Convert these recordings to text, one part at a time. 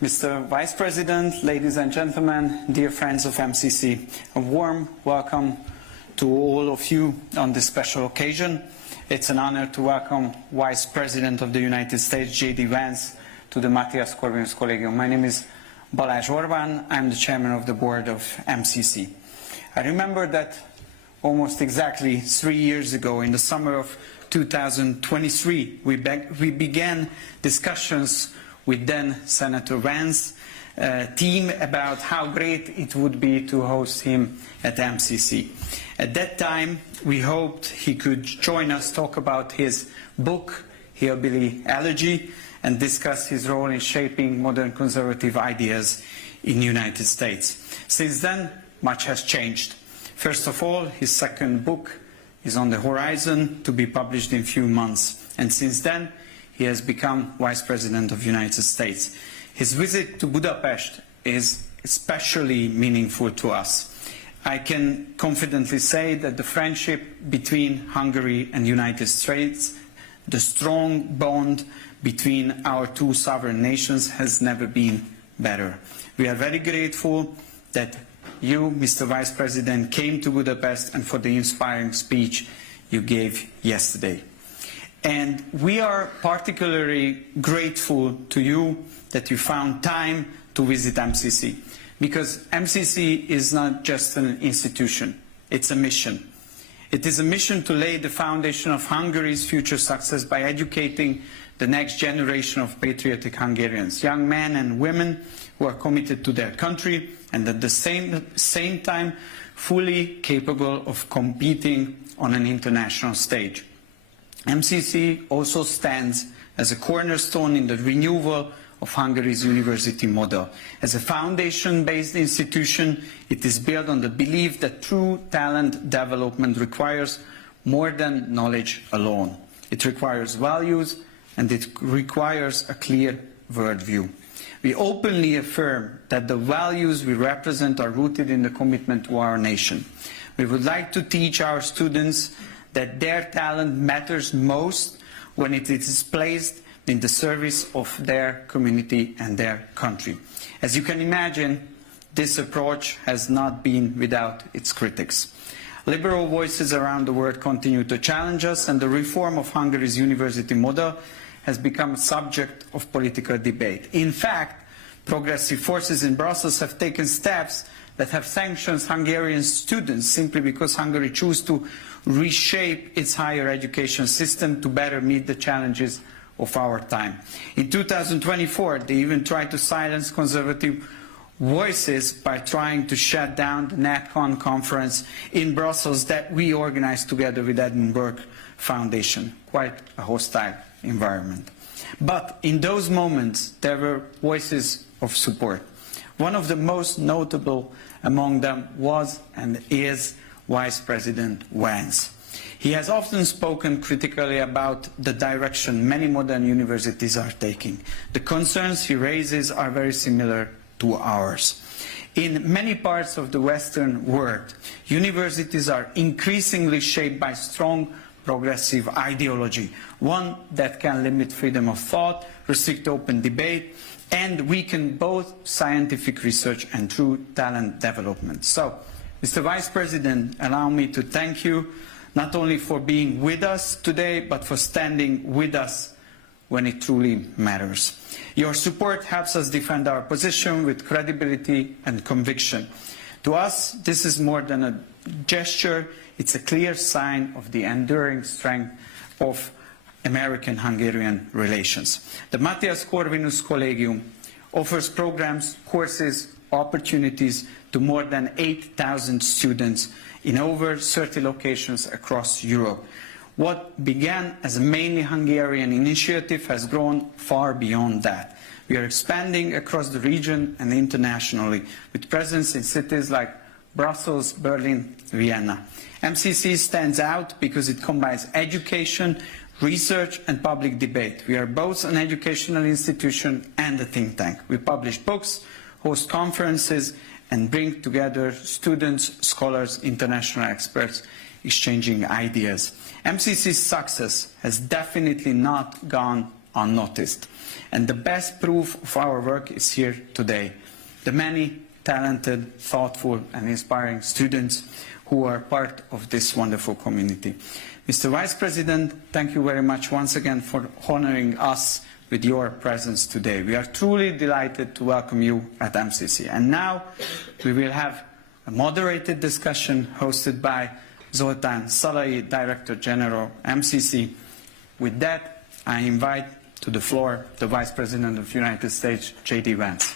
Mr. Vice President, ladies and gentlemen, dear friends of MCC, a warm welcome to all of you on this special occasion. It's an honor to welcome Vice President of the United States, J.D. Vance, to the Mathias Corvinus Collegium. My name is Balázs Orbán. I'm the chairman of the board of MCC. I remember that almost exactly 3 years ago, in the summer of 2023, we began discussions with then Senator Vance team about how great it would be to host him at MCC. At that time, we hoped he could join us, talk about his book, Hillbilly Elegy, and discuss his role in shaping modern conservative ideas in the United States. Since then, much has changed. First of all, his second book is on the horizon to be published in a few months. And since then, he has become Vice President of the United States. His visit to Budapest is especially meaningful to us. I can confidently say that the friendship between Hungary and the United States, the strong bond between our two sovereign nations, has never been better. We are very grateful that you, Mr. Vice President, came to Budapest and for the inspiring speech you gave yesterday. And we are particularly grateful to you that you found time to visit MCC, because MCC is not just an institution, it's a mission. It is a mission to lay the foundation of Hungary's future success by educating the next generation of patriotic Hungarians, young men and women who are committed to their country and at the same time fully capable of competing on an international stage. MCC also stands as a cornerstone in the renewal of Hungary's university model. As a foundation-based institution, it is built on the belief that true talent development requires more than knowledge alone. It requires values, and it requires a clear worldview. We openly affirm that the values we represent are rooted in the commitment to our nation. We would like to teach our students that their talent matters most when it is placed in the service of their community and their country. As you can imagine, this approach has not been without its critics. Liberal voices around the world continue to challenge us, and the reform of Hungary's university model has become a subject of political debate. In fact, progressive forces in Brussels have taken steps that have sanctioned Hungarian students simply because Hungary chose to reshape its higher education system to better meet the challenges of our time. In 2024, they even tried to silence conservative voices by trying to shut down the NatCon conference in Brussels that we organized together with Edinburgh Foundation. Quite a hostile environment. But in those moments, there were voices of support. One of the most notable among them was and is Vice President Vance. He has often spoken critically about the direction many modern universities are taking. The concerns he raises are very similar to ours. In many parts of the Western world, universities are increasingly shaped by strong progressive ideology, one that can limit freedom of thought, restrict open debate, and weaken both scientific research and true talent development. So, Mr. Vice President, allow me to thank you not only for being with us today, but for standing with us when it truly matters. Your support helps us defend our position with credibility and conviction. To us, this is more than a gesture, it's a clear sign of the enduring strength of American-Hungarian relations. The Mathias Corvinus Collegium offers programs, courses, opportunities to more than 8,000 students in over 30 locations across Europe. What began as a mainly Hungarian initiative has grown far beyond that. We are expanding across the region and internationally, with presence in cities like Brussels, Berlin, Vienna. MCC stands out because it combines education research and public debate. We are both an educational institution and a think tank. We publish books, host conferences, and bring together students, scholars, international experts, exchanging ideas. MCC's success has definitely not gone unnoticed. And the best proof of our work is here today. The many talented, thoughtful, and inspiring students who are part of this wonderful community. Mr. Vice President, thank you very much once again for honoring us with your presence today. We are truly delighted to welcome you at MCC. And now we will have a moderated discussion hosted by Zoltán Szalai, Director General, MCC. With that, I invite to the floor the Vice President of the United States, J.D. Vance.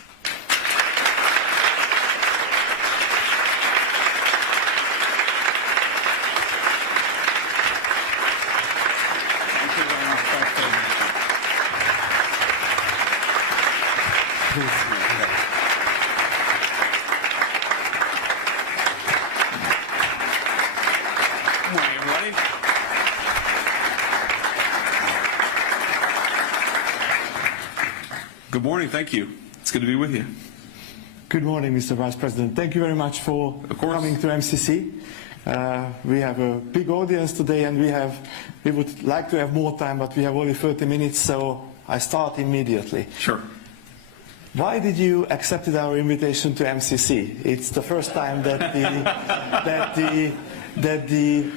Good morning, thank you. It's good to be with you. Good morning, Mr. Vice President. Thank you very much for coming to MCC. We have a big audience today and we would like to have more time, but we have only 30 minutes, so I start immediately. Sure. Why did you accept our invitation to MCC? It's the first time that the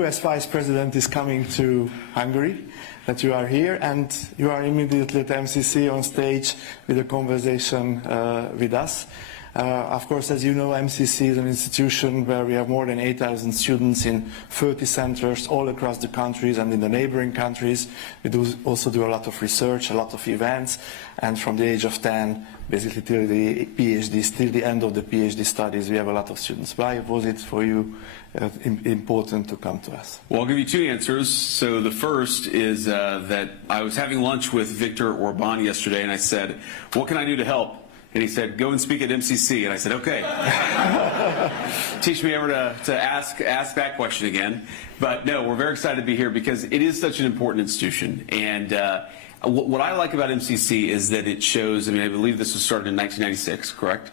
US Vice President is coming to Hungary, that you are here, and you are immediately at MCC on stage with a conversation with us. Of course, as you know, MCC is an institution where we have more than 8,000 students in 30 centers all across the countries and in the neighboring countries. We also do a lot of research, a lot of events, and from the age of 10, basically till the PhD, till the end of the PhD studies, we have a lot of students. Why was it for you important to come to us? Well, I'll give you two answers. So the first is that I was having lunch with Viktor Orban yesterday, and I said, what can I do to help? And he said, go and speak at MCC. And I said, okay. Teach me ever to ask that question again. But no, we're very excited to be here because it is such an important institution. And what I like about MCC is that it shows, I believe this was started in 1996, correct?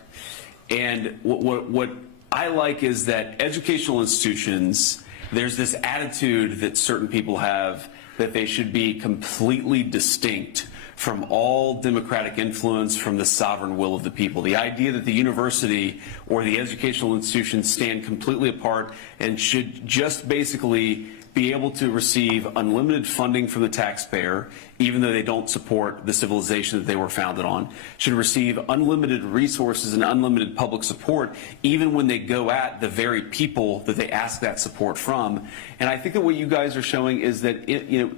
And what I like is that educational institutions, there's this attitude that certain people have that they should be completely distinct from all democratic influence, from the sovereign will of the people. The idea that the university or the educational institutions stand completely apart and should just basically be able to receive unlimited funding from the taxpayer, even though they don't support the civilization that they were founded on, should receive unlimited resources and unlimited public support, even when they go at the very people that they ask that support from. And I think that what you guys are showing is that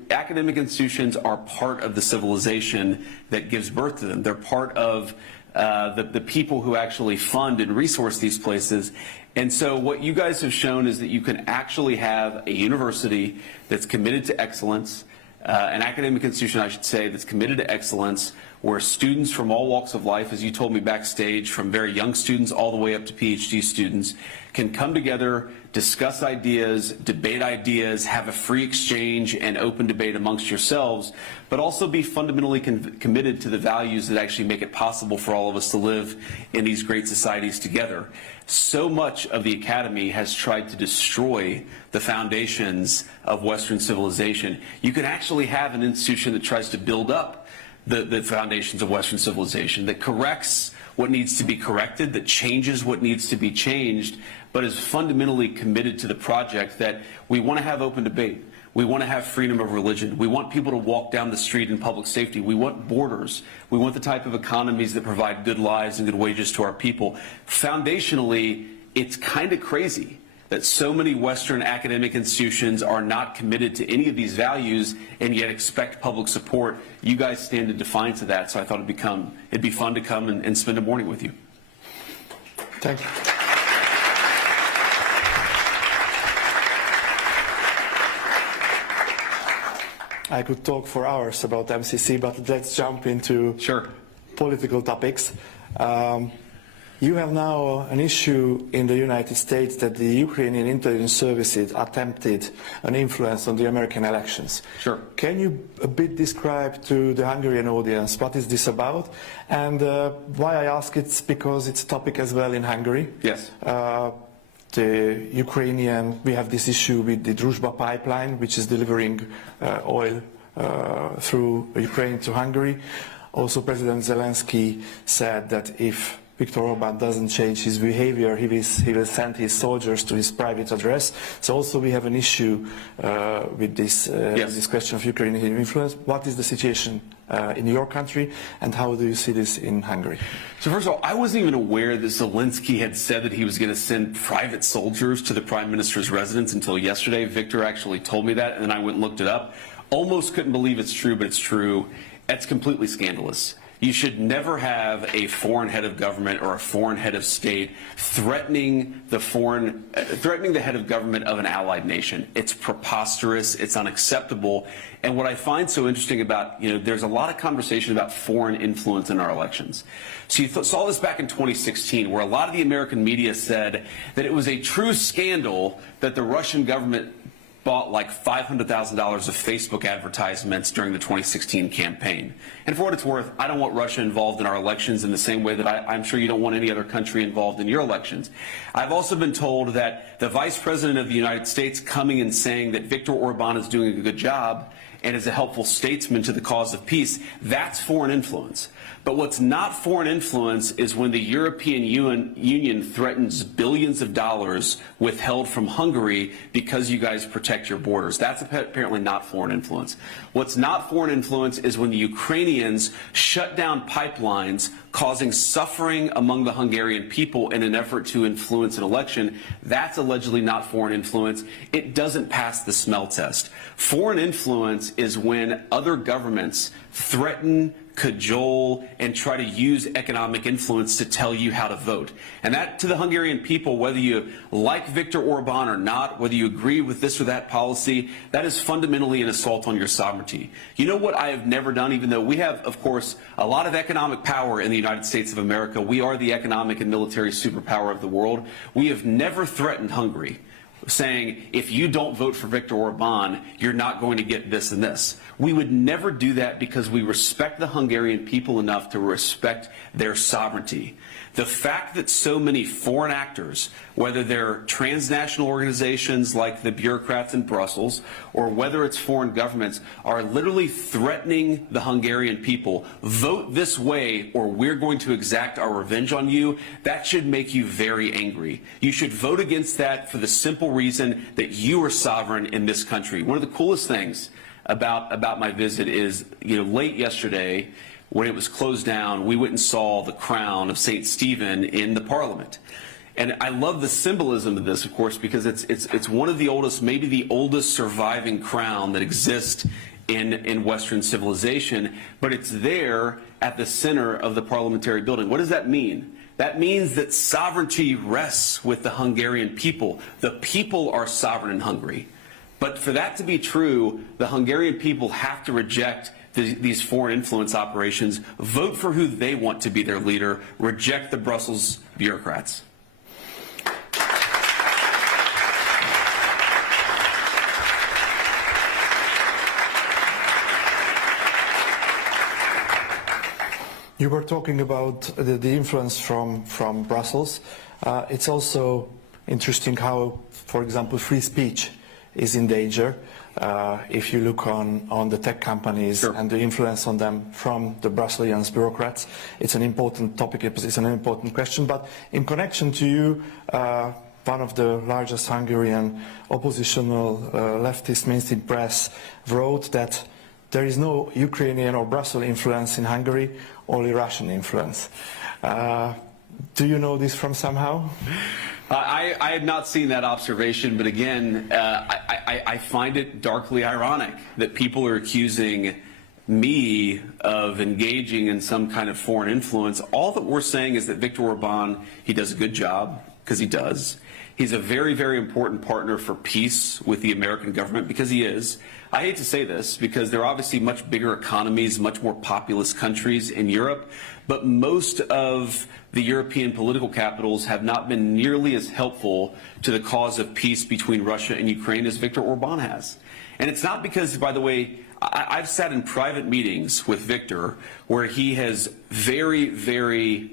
academic institutions are part of the civilization that gives birth to them. They're part of the people who actually fund and resource these places. And so what you guys have shown is that you can actually have a university that's committed to excellence, an academic institution, I should say, that's committed to excellence, where students from all walks of life, as you told me backstage, from very young students all the way up to PhD students, can come together, discuss ideas, debate ideas, have a free exchange and open debate amongst yourselves, but also be fundamentally committed to the values that actually make it possible for all of us to live in these great societies together. So much of the academy has tried to destroy the foundations of Western civilization. You can actually have an institution that tries to build up the foundations of Western civilization, that corrects what needs to be corrected, that changes what needs to be changed, but is fundamentally committed to the project that we want to have open debate. We want to have freedom of religion. We want people to walk down the street in public safety. We want borders. We want the type of economies that provide good lives and good wages to our people. Foundationally, it's kind of crazy that so many Western academic institutions are not committed to any of these values and yet expect public support. You guys stand in defiance of that, so I thought it'd be fun to come and spend a morning with you. Thank you. I could talk for hours about MCC, but let's jump into political topics. You have now an issue in the United States that the Ukrainian intelligence services attempted an influence on the American elections. Sure. Can you a bit describe to the Hungarian audience what is this about? And why I ask it's because it's a topic as well in Hungary. Yes. The Ukrainian, we have this issue with the Druzhba pipeline, which is delivering oil through Ukraine to Hungary. Also, President Zelensky said that if Viktor Orbán doesn't change his behavior, he will send his soldiers to his private address. So also we have an issue with this, Yes. this question of Ukrainian influence. What is the situation in your country, and how do you see this in Hungary? So first of all, I wasn't even aware that Zelensky had said that he was going to send private soldiers to the Prime Minister's residence until yesterday. Victor actually told me that, and then I went and looked it up. Almost couldn't believe it's true, but it's true. It's completely scandalous. You should never have a foreign head of government or a foreign head of state threatening the head of government of an allied nation. It's preposterous. It's unacceptable. And what I find so interesting about, there's a lot of conversation about foreign influence in our elections. So you saw this back in 2016, where a lot of the American media said that it was a true scandal that the Russian government bought like $500,000 of Facebook advertisements during the 2016 campaign. And for what it's worth, I don't want Russia involved in our elections in the same way that I'm sure you don't want any other country involved in your elections. I've also been told that the Vice President of the United States coming and saying that Viktor Orbán is doing a good job and is a helpful statesman to the cause of peace, that's foreign influence. But what's not foreign influence is when the European Union threatens billions of dollars withheld from Hungary because you guys protect your borders. That's apparently not foreign influence. What's not foreign influence is when the Ukrainians shut down pipelines, causing suffering among the Hungarian people in an effort to influence an election. That's allegedly not foreign influence. It doesn't pass the smell test. Foreign influence is when other governments threaten, cajole, and try to use economic influence to tell you how to vote. And that, to the Hungarian people, whether you like Viktor Orbán or not, whether you agree with this or that policy, that is fundamentally an assault on your sovereignty. You know what I have never done, even though we have, of course, a lot of economic power in the United States of America. We are the economic and military superpower of the world. We have never threatened Hungary, saying, if you don't vote for Viktor Orbán, you're not going to get this and this. We would never do that because we respect the Hungarian people enough to respect their sovereignty. The fact that so many foreign actors, whether they're transnational organizations like the bureaucrats in Brussels, or whether it's foreign governments, are literally threatening the Hungarian people, vote this way or we're going to exact our revenge on you, that should make you very angry. You should vote against that for the simple reason that you are sovereign in this country. One of the coolest things about my visit is, late yesterday, when it was closed down, we went and saw the crown of St. Stephen in the Parliament. And I love the symbolism of this, of course, because it's one of the oldest, maybe the oldest surviving crown that exists in Western civilization, but it's there at the center of the parliamentary building. What does that mean? That means that sovereignty rests with the Hungarian people. The people are sovereign in Hungary. But for that to be true, the Hungarian people have to reject these foreign influence operations, vote for who they want to be their leader, reject the Brussels bureaucrats. You were talking about the influence from Brussels. It's also interesting how, for example, free speech is in danger. If you look on the tech companies Sure. and the influence on them from the Brussels bureaucrats, it's an important topic, it's an important question. But in connection to you, one of the largest Hungarian oppositional leftist mainstream press wrote that there is no Ukrainian or Brussels influence in Hungary, only Russian influence. Do you know this from somehow? I had not seen that observation, but again, I find it darkly ironic that people are accusing me of engaging in some kind of foreign influence. All that we're saying is that Viktor Orbán, he does a good job, because he does. He's a very, very important partner for peace with the American government, because he is. I hate to say this, because they're obviously much bigger economies, much more populous countries in Europe, but most of the European political capitals have not been nearly as helpful to the cause of peace between Russia and Ukraine as Viktor Orban has. And it's not because, by the way, I've sat in private meetings with Viktor where he has very, very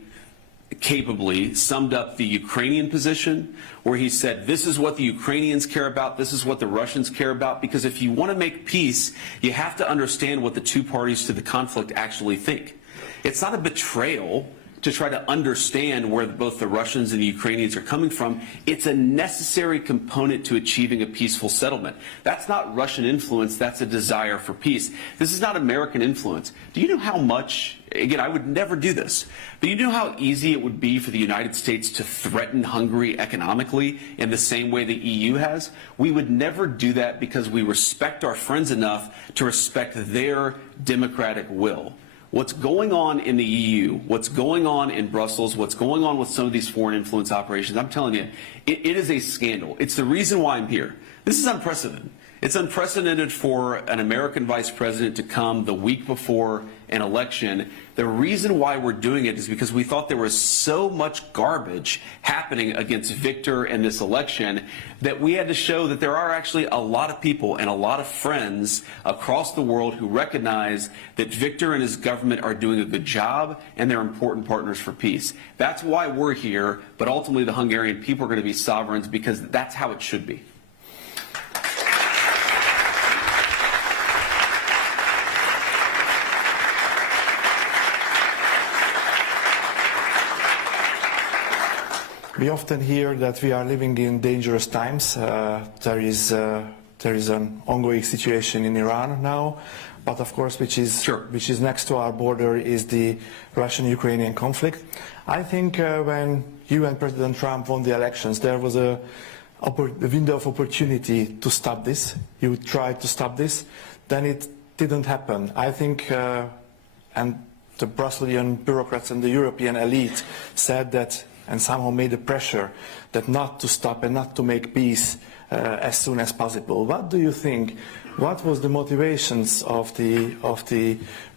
capably summed up the Ukrainian position, where he said, this is what the Ukrainians care about, this is what the Russians care about, because if you want to make peace, you have to understand what the two parties to the conflict actually think. It's not a betrayal to try to understand where both the Russians and the Ukrainians are coming from. It's a necessary component to achieving a peaceful settlement. That's not Russian influence, that's a desire for peace. This is not American influence. Do you know how much, again, I would never do this, but you know how easy it would be for the United States to threaten Hungary economically in the same way the EU has? We would never do that because we respect our friends enough to respect their democratic will. What's going on in the EU, what's going on in Brussels, what's going on with some of these foreign influence operations, I'm telling you, it is a scandal. It's the reason why I'm here. This is unprecedented. It's unprecedented for an American vice president to come the week before an election. The reason why we're doing it is because we thought there was so much garbage happening against Viktor in this election that we had to show that there are actually a lot of people and a lot of friends across the world who recognize that Viktor and his government are doing a good job and they're important partners for peace. That's why we're here, but ultimately the Hungarian people are going to be sovereigns because that's how it should be. We often hear that we are living in dangerous times. There is an ongoing situation in Iran now, but of course, which is next to our border, is the Russian-Ukrainian conflict. I think when you and President Trump won the elections, there was a window of opportunity to stop this. You tried to stop this, then it didn't happen. I think, and the Brusselian bureaucrats and the European elite said that, and somehow made the pressure that not to stop and not to make peace as soon as possible. What do you think? What was the motivations of the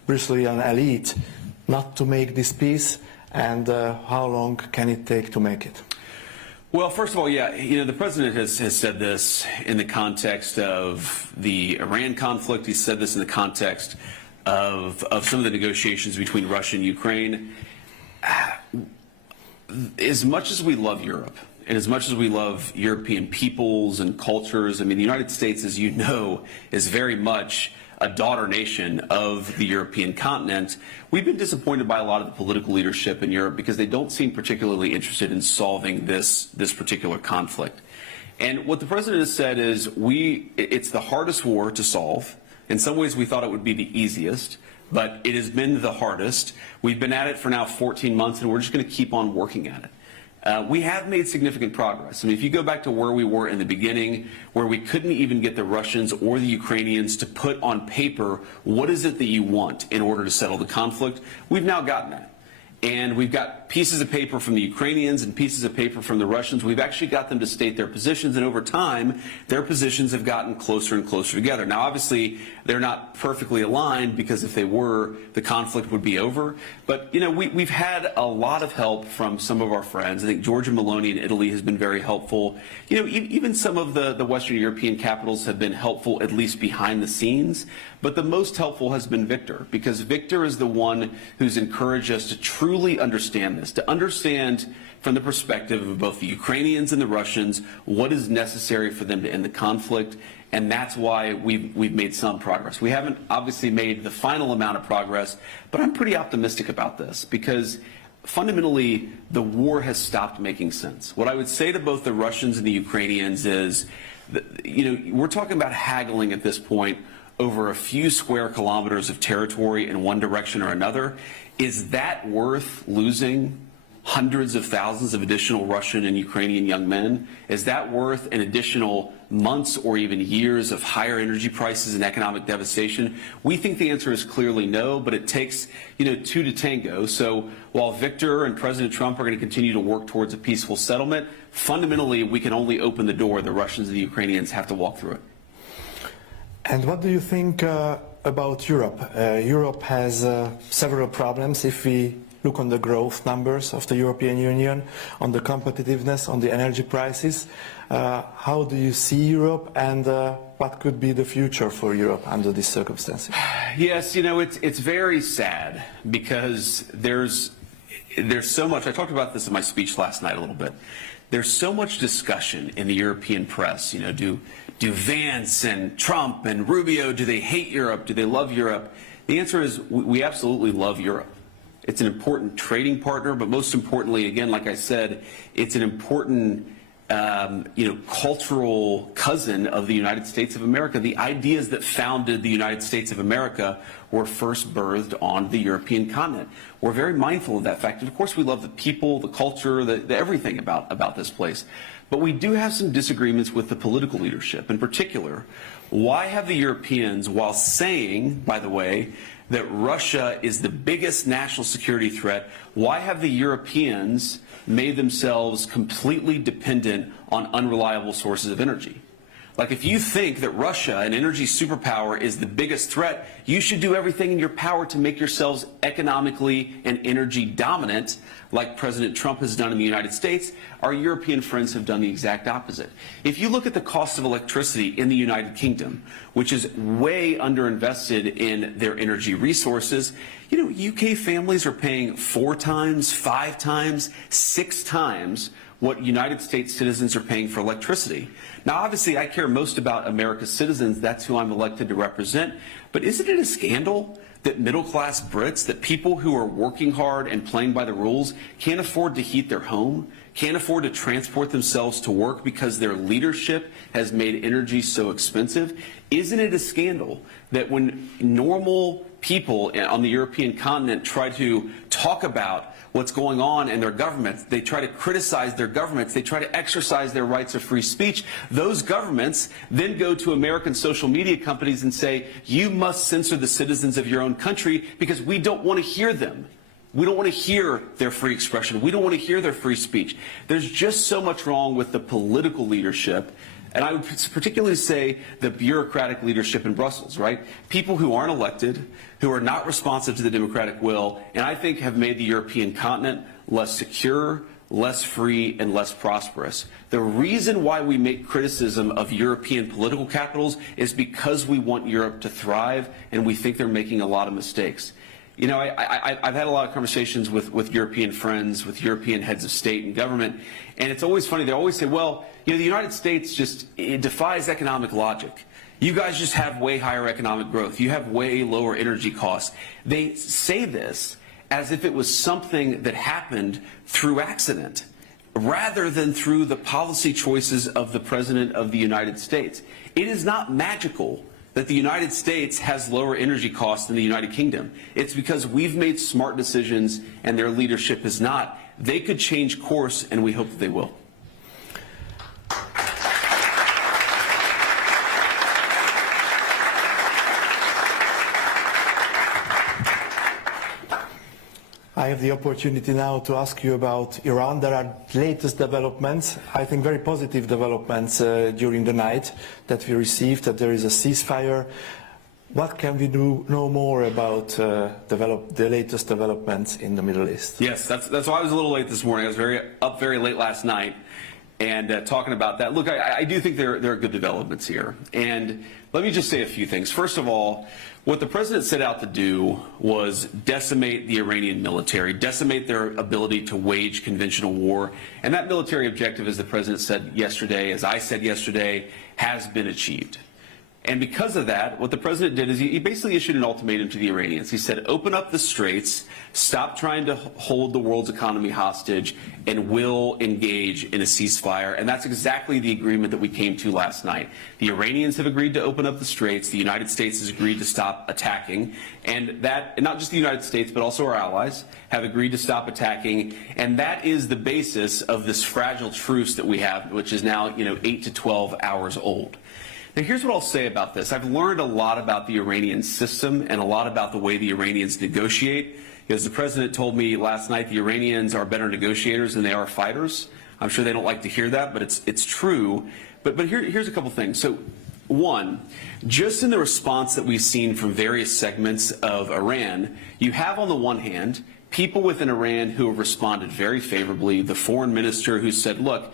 Brusselian elite not to make this peace, and how long can it take to make it? Well, first of all, yeah, the president has said this in the context of the Iran conflict. He said this in the context of some of the negotiations between Russia and Ukraine. As much as we love Europe, and as much as we love European peoples and cultures, I mean, the United States, as you know, is very much a daughter nation of the European continent. We've been disappointed by a lot of the political leadership in Europe because they don't seem particularly interested in solving this particular conflict. And what the president has said is it's the hardest war to solve. In some ways, we thought it would be the easiest, but it has been the hardest. We've been at it for now 14 months, and we're just going to keep on working at it. We have made significant progress. I mean, if you go back to where we were in the beginning, where we couldn't even get the Russians or the Ukrainians to put on paper what is it that you want in order to settle the conflict, we've now gotten that. And we've got pieces of paper from the Ukrainians and pieces of paper from the Russians. We've actually got them to state their positions, and over time, their positions have gotten closer and closer together. Now, obviously, they're not perfectly aligned, because if they were, the conflict would be over. But, we've had a lot of help from some of our friends. I think Giorgia Meloni in Italy has been very helpful. Even some of the Western European capitals have been helpful, at least behind the scenes. But the most helpful has been Viktor, because Viktor is the one who's encouraged us to truly understand this, to understand from the perspective of both the Ukrainians and the Russians what is necessary for them to end the conflict. And that's why we've made some progress. We haven't obviously made the final amount of progress, but I'm pretty optimistic about this, because fundamentally the war has stopped making sense. What I would say to both the Russians and the Ukrainians is that, we're talking about haggling at this point over a few square kilometers of territory in one direction or another. Is that worth losing hundreds of thousands of additional Russian and Ukrainian young men? Is that worth an additional months or even years of higher energy prices and economic devastation? We think the answer is clearly no, but it takes, two to tango. So while Victor and President Trump are going to continue to work towards a peaceful settlement, fundamentally we can only open the door. The Russians and the Ukrainians have to walk through it. And what do you think about Europe? Europe has several problems if we look on the growth numbers of the European Union, on the competitiveness, on the energy prices. How do you see Europe, and what could be the future for Europe under these circumstances? Yes, it's very sad because there's so much. I talked about this in my speech last night a little bit. There's so much discussion in the European press. Do Vance and Trump and Rubio, do they hate Europe? Do they love Europe? The answer is we absolutely love Europe. It's an important trading partner, but most importantly, again, like I said, it's an important cultural cousin of the United States of America. The ideas that founded the United States of America were first birthed on the European continent. We're very mindful of that fact. And of course, we love the people, the culture, the everything about this place. But we do have some disagreements with the political leadership. In particular, why have the Europeans, while saying, by the way, that Russia is the biggest national security threat, why have the Europeans made themselves completely dependent on unreliable sources of energy? Like, if you think that Russia, an energy superpower, is the biggest threat, you should do everything in your power to make yourselves economically and energy dominant, like President Trump has done in the United States. Our European friends have done the exact opposite. If you look at the cost of electricity in the United Kingdom, which is way underinvested in their energy resources, UK families are paying 4 times, 5 times, 6 times what United States citizens are paying for electricity. Now, obviously, I care most about America's citizens. That's who I'm elected to represent. But isn't it a scandal that middle-class Brits, that people who are working hard and playing by the rules, can't afford to heat their home, can't afford to transport themselves to work because their leadership has made energy so expensive? Isn't it a scandal that when normal people on the European continent try to talk about what's going on in their governments, they try to criticize their governments, they try to exercise their rights of free speech, those governments then go to American social media companies and say, you must censor the citizens of your own country because we don't want to hear them. We don't want to hear their free expression. We don't want to hear their free speech. There's just so much wrong with the political leadership. And I would particularly say the bureaucratic leadership in Brussels, right? People who aren't elected, who are not responsive to the democratic will, and I think have made the European continent less secure, less free, and less prosperous. The reason why we make criticism of European political capitals is because we want Europe to thrive, and we think they're making a lot of mistakes. I've had a lot of conversations with European friends, with European heads of state and government, and it's always funny. They always say, well, the United States it defies economic logic. You guys just have way higher economic growth. You have way lower energy costs. They say this as if it was something that happened through accident, rather than through the policy choices of the President of the United States. It is not magical that the United States has lower energy costs than the United Kingdom. It's because we've made smart decisions and their leadership has not. They could change course, and we hope that they will. I have the opportunity now to ask you about Iran. There are latest developments, I think very positive developments during the night that we received, that there is a ceasefire. What can we know more about the latest developments in the Middle East? Yes, that's why I was a little late this morning. I was up very late last night and talking about that. Look, I do think there are good developments here. And let me just say a few things. First of all, what the president set out to do was decimate the Iranian military, decimate their ability to wage conventional war. And that military objective, as the president said yesterday, as I said yesterday, has been achieved. And because of that, what the president did is he basically issued an ultimatum to the Iranians. He said, open up the straits, stop trying to hold the world's economy hostage, and we'll engage in a ceasefire. And that's exactly the agreement that we came to last night. The Iranians have agreed to open up the straits. The United States has agreed to stop attacking. And not just the United States, but also our allies have agreed to stop attacking. And that is the basis of this fragile truce that we have, which is now, 8 to 12 hours old. Now, here's what I'll say about this. I've learned a lot about the Iranian system and a lot about the way the Iranians negotiate. As the president told me last night, the Iranians are better negotiators than they are fighters. I'm sure they don't like to hear that, but it's true. But here's a couple things. So, one, just in the response that we've seen from various segments of Iran, you have on the one hand people within Iran who have responded very favorably. The foreign minister who said, look,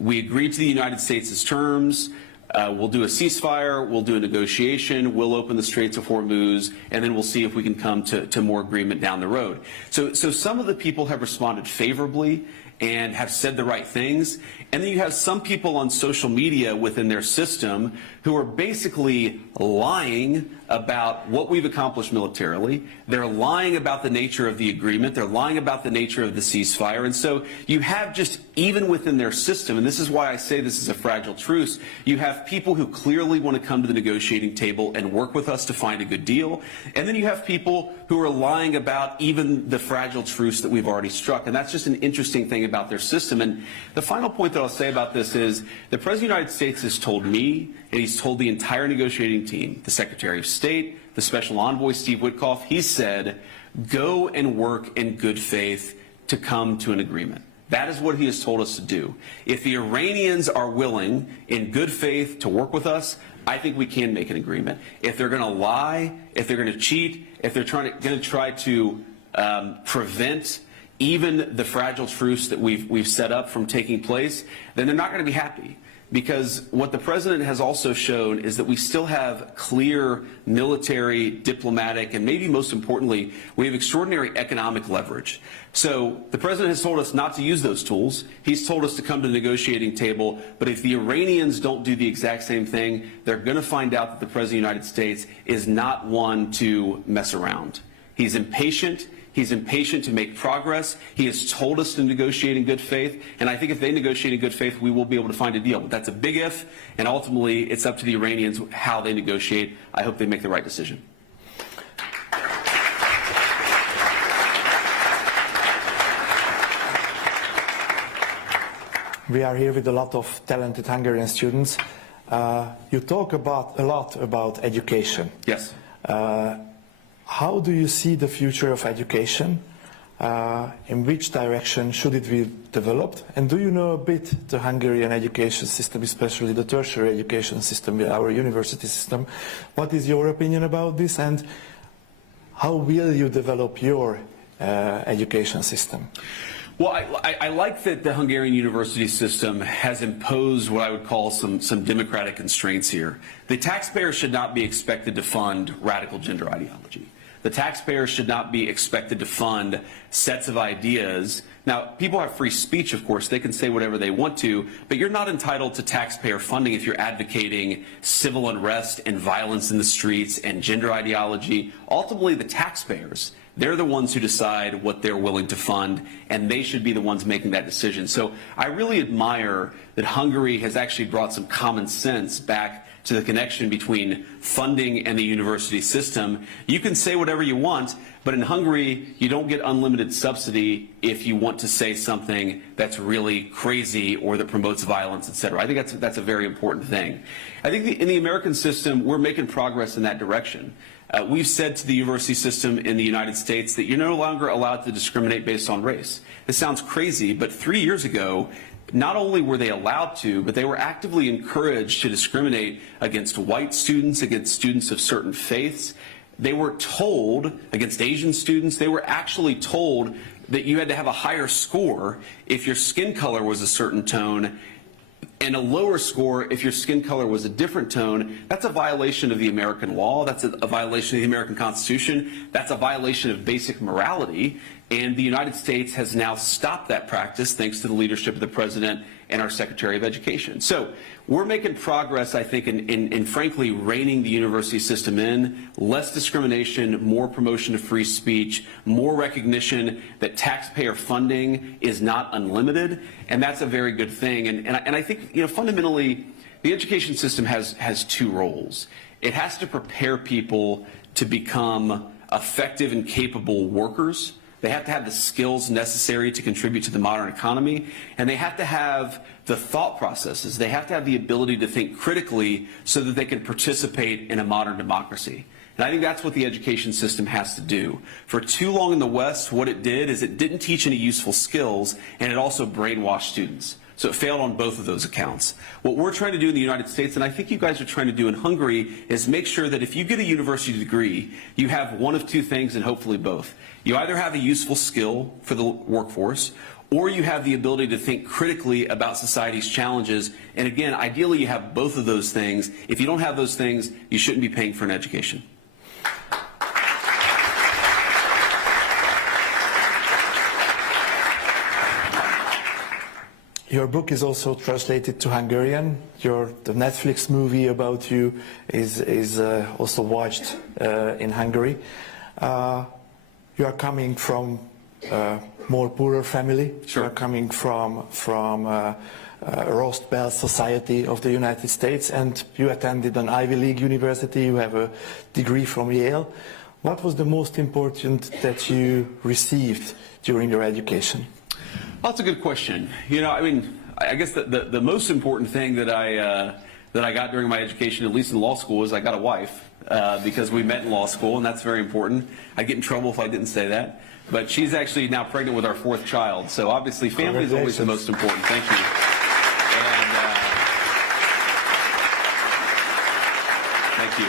we agreed to the United States' terms. We'll do a ceasefire, we'll do a negotiation, we'll open the Straits of Hormuz, and then we'll see if we can come to more agreement down the road. So some of the people have responded favorably and have said the right things. And then you have some people on social media within their system who are basically lying about what we've accomplished militarily. They're lying about the nature of the agreement. They're lying about the nature of the ceasefire. And so you have just, even within their system, and this is why I say this is a fragile truce, you have people who clearly want to come to the negotiating table and work with us to find a good deal. And then you have people who are lying about even the fragile truce that we've already struck. And that's just an interesting thing about their system. And the final point that I'll say about this is the President of the United States has told me, and he's told the entire negotiating team, the Secretary of State, the Special Envoy, Steve Witkoff, he said, go and work in good faith to come to an agreement. That is what he has told us to do. If the Iranians are willing, in good faith, to work with us, I think we can make an agreement. If they're going to lie, if they're going to cheat, if they're going to try to prevent even the fragile truce that we've set up from taking place, then they're not going to be happy. Because what the president has also shown is that we still have clear military, diplomatic, and maybe most importantly, we have extraordinary economic leverage. So the president has told us not to use those tools. He's told us to come to the negotiating table. But if the Iranians don't do the exact same thing, they're going to find out that the president of the United States is not one to mess around. He's impatient. He's impatient to make progress. He has told us to negotiate in good faith. And I think if they negotiate in good faith, we will be able to find a deal. But that's a big if. And ultimately, it's up to the Iranians how they negotiate. I hope they make the right decision. We are here with a lot of talented Hungarian students. You talk a lot about education. Yes. How do you see the future of education? In which direction should it be developed? And do you know a bit the Hungarian education system, especially the tertiary education system, our university system? What is your opinion about this, and how will you develop your education system? Well, I like that the Hungarian university system has imposed what I would call some democratic constraints here. The taxpayer should not be expected to fund radical gender ideology. The taxpayer should not be expected to fund sets of ideas. Now, people have free speech, of course. They can say whatever they want to, but you're not entitled to taxpayer funding if you're advocating civil unrest and violence in the streets and gender ideology. Ultimately, the taxpayers, they're the ones who decide what they're willing to fund, and they should be the ones making that decision. So I really admire that Hungary has actually brought some common sense back to the connection between funding and the university system. You can say whatever you want, but in Hungary, you don't get unlimited subsidy if you want to say something that's really crazy or that promotes violence, etc. I think that's a very important thing. I think in the American system, we're making progress in that direction. We've said to the university system in the United States that you're no longer allowed to discriminate based on race. This sounds crazy, but 3 years ago, not only were they allowed to, but they were actively encouraged to discriminate against white students, against students of certain faiths. They were told, against Asian students, they were actually told that you had to have a higher score if your skin color was a certain tone, and a lower score if your skin color was a different tone. That's a violation of the American law. That's a violation of the American Constitution. That's a violation of basic morality. And the United States has now stopped that practice thanks to the leadership of the president and our Secretary of Education. So we're making progress, I think, in frankly reining the university system in. Less discrimination, more promotion of free speech, more recognition that taxpayer funding is not unlimited, and that's a very good thing. And I think, you know, fundamentally, the education system has two roles. It has to prepare people to become effective and capable workers. They have to have the skills necessary to contribute to the modern economy, and they have to have the thought processes. They have to have the ability to think critically so that they can participate in a modern democracy. And I think that's what the education system has to do. For too long in the West, what it did is it didn't teach any useful skills, and it also brainwashed students. So it failed on both of those accounts. What we're trying to do in the United States, and I think you guys are trying to do in Hungary, is make sure that if you get a university degree, you have one of two things and hopefully both. You either have a useful skill for the workforce, or you have the ability to think critically about society's challenges. And again, ideally you have both of those things. If you don't have those things, you shouldn't be paying for an education. Your book is also translated to Hungarian. The Netflix movie about you is also watched in Hungary. You are coming from a more poorer family. Sure. You are coming from Rust Belt society of the United States, and you attended an Ivy League university. You have a degree from Yale. What was the most important that you received during your education? Well, that's a good question. You know, I mean, I guess the most important thing that I got during my education, at least in law school, is I got a wife because we met in law school, and that's very important. I'd get in trouble if I didn't say that. But she's actually now pregnant with our 4th child, so obviously family is always the most important. Thank you. And thank you.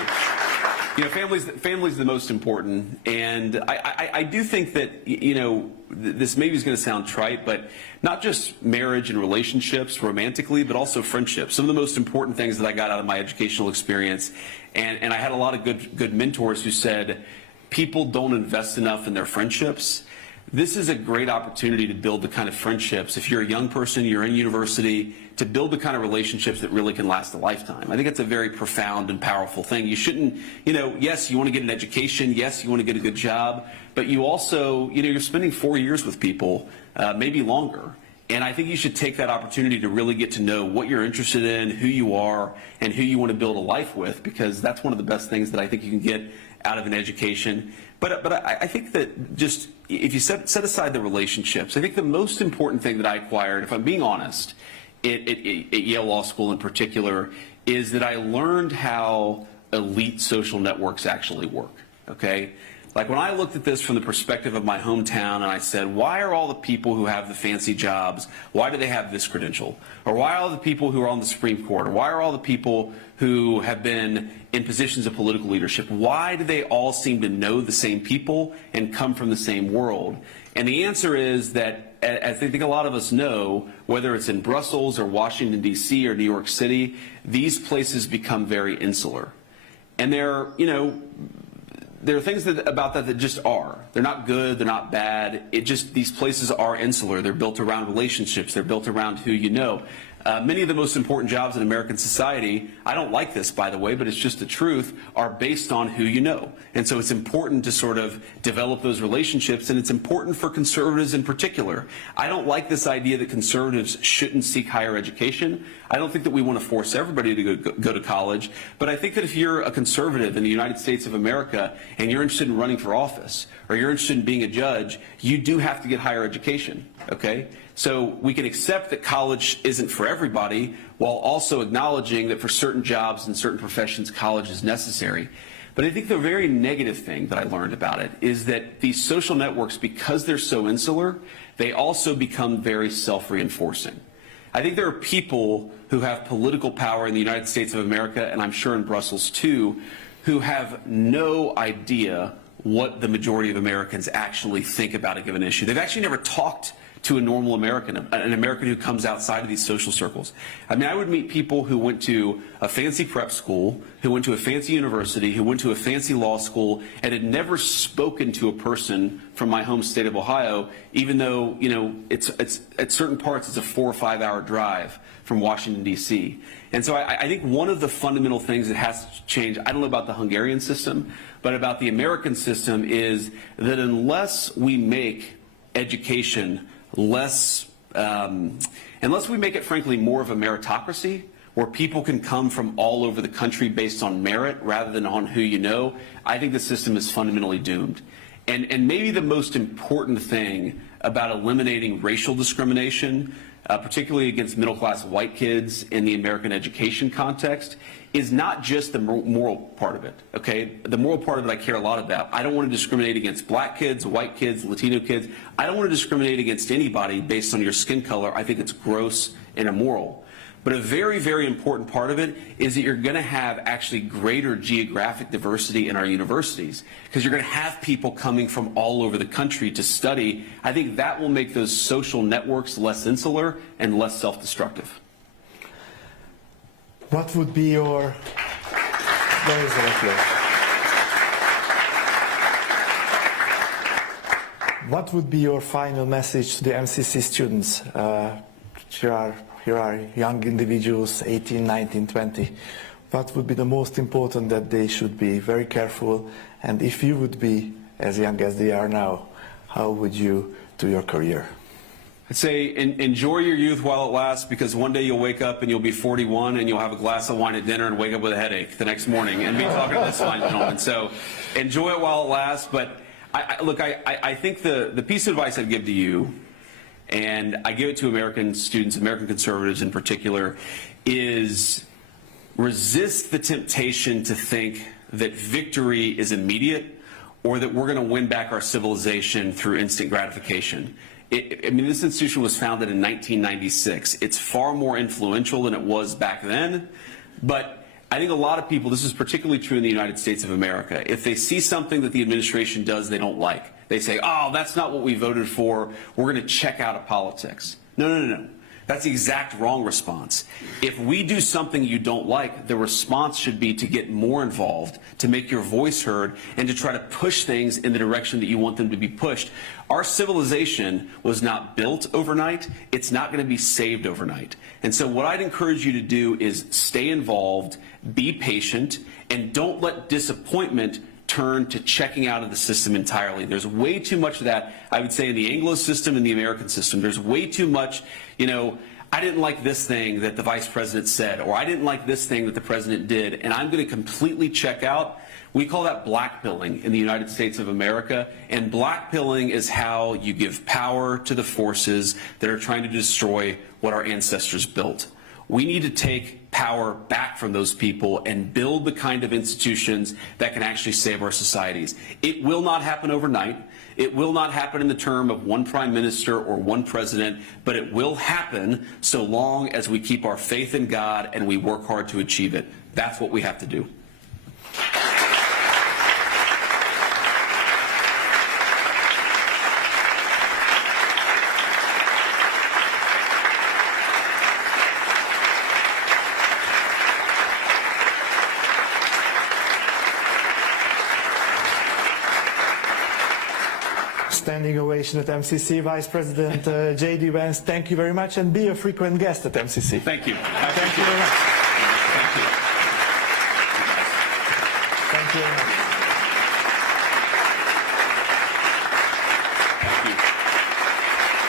You know, family's the most important, and I do think that, you know, this maybe is going to sound trite, but not just marriage and relationships romantically, but also friendships. Some of the most important things that I got out of my educational experience, and I had a lot of good mentors who said, people don't invest enough in their friendships. This is a great opportunity to build the kind of friendships, if you're a young person, you're in university, to build the kind of relationships that really can last a lifetime. I think it's a very profound and powerful thing. You shouldn't, you know, yes, you want to get an education, yes, you want to get a good job, but you also, you know, you're spending 4 years with people, maybe longer. And I think you should take that opportunity to really get to know what you're interested in, who you are, and who you want to build a life with, because that's one of the best things that I think you can get out of an education. But I think that just, if you set aside the relationships, I think the most important thing that I acquired, if I'm being honest, at Yale Law School in particular, is that I learned how elite social networks actually work, okay? Like when I looked at this from the perspective of my hometown and I said, why are all the people who have the fancy jobs, why do they have this credential? Or why are all the people who are on the Supreme Court? Or why are all the people who have been in positions of political leadership, why do they all seem to know the same people and come from the same world? And the answer is that, as I think a lot of us know, whether it's in Brussels or Washington, D.C. or New York City, these places become very insular. And they're, you know, there are things about that just are. They're not good, they're not bad. It just, these places are insular. They're built around relationships. They're built around who you know. Many of the most important jobs in American society, I don't like this, by the way, but it's just the truth, are based on who you know. And so it's important to sort of develop those relationships, and it's important for conservatives in particular. I don't like this idea that conservatives shouldn't seek higher education. I don't think that we want to force everybody to go to college, but I think that if you're a conservative in the United States of America and you're interested in running for office, or you're interested in being a judge, you do have to get higher education, okay? So we can accept that college isn't for everybody while also acknowledging that for certain jobs and certain professions, college is necessary. But I think the very negative thing that I learned about it is that these social networks, because they're so insular, they also become very self-reinforcing. I think there are people who have political power in the United States of America, and I'm sure in Brussels too, who have no idea what the majority of Americans actually think about a given issue. They've actually never talked to a normal American, an American who comes outside of these social circles. I mean, I would meet people who went to a fancy prep school, who went to a fancy university, who went to a fancy law school, and had never spoken to a person from my home state of Ohio, even though, you know, it's at certain parts it's a 4 or 5 hour drive from Washington, D.C. And so I think one of the fundamental things that has to change, I don't know about the Hungarian system, but about the American system, is that unless we make education less, unless we make it, frankly, more of a meritocracy, where people can come from all over the country based on merit rather than on who you know, I think the system is fundamentally doomed. And maybe the most important thing about eliminating racial discrimination, particularly against middle-class white kids in the American education context, is not just the moral part of it, okay? The moral part of it I care a lot about. I don't want to discriminate against black kids, white kids, Latino kids. I don't want to discriminate against anybody based on your skin color. I think it's gross and immoral. But a very, very important part of it is that you're going to have actually greater geographic diversity in our universities, because you're going to have people coming from all over the country to study. I think that will make those social networks less insular and less self-destructive. What would be your... There is a record. What would be your final message to the MCC students? Here are young individuals, 18, 19, 20. What would be the most important that they should be very careful? And if you would be as young as they are now, how would you do your career? I'd say enjoy your youth while it lasts, because one day you'll wake up and you'll be 41 and you'll have a glass of wine at dinner and wake up with a headache the next morning and be talking to this fine gentleman. So enjoy it while it lasts. But I think the piece of advice I'd give to you, and I give it to American students, American conservatives in particular, is resist the temptation to think that victory is immediate or that we're going to win back our civilization through instant gratification. I mean, this institution was founded in 1996. It's far more influential than it was back then, but I think a lot of people, this is particularly true in the United States of America, if they see something that the administration does they don't like, they say, oh, that's not what we voted for, we're going to check out of politics. No. That's the exact wrong response. If we do something you don't like, the response should be to get more involved, to make your voice heard, and to try to push things in the direction that you want them to be pushed. Our civilization was not built overnight. It's not going to be saved overnight. And so what I'd encourage you to do is stay involved, be patient, and don't let disappointment turn to checking out of the system entirely. There's way too much of that, I would say, in the Anglo system and the American system. There's way too much, you know, I didn't like this thing that the vice president said, or I didn't like this thing that the president did, and I'm going to completely check out. We call that blackpilling in the United States of America, and blackpilling is how you give power to the forces that are trying to destroy what our ancestors built. We need to take power back from those people and build the kind of institutions that can actually save our societies. It will not happen overnight. It will not happen in the term of one prime minister or one president, but it will happen so long as we keep our faith in God and we work hard to achieve it. That's what we have to do. Standing ovation at MCC. Vice President J.D. Vance, thank you very much, and be a frequent guest at MCC. Thank you. Thank you very much. Thank you very much.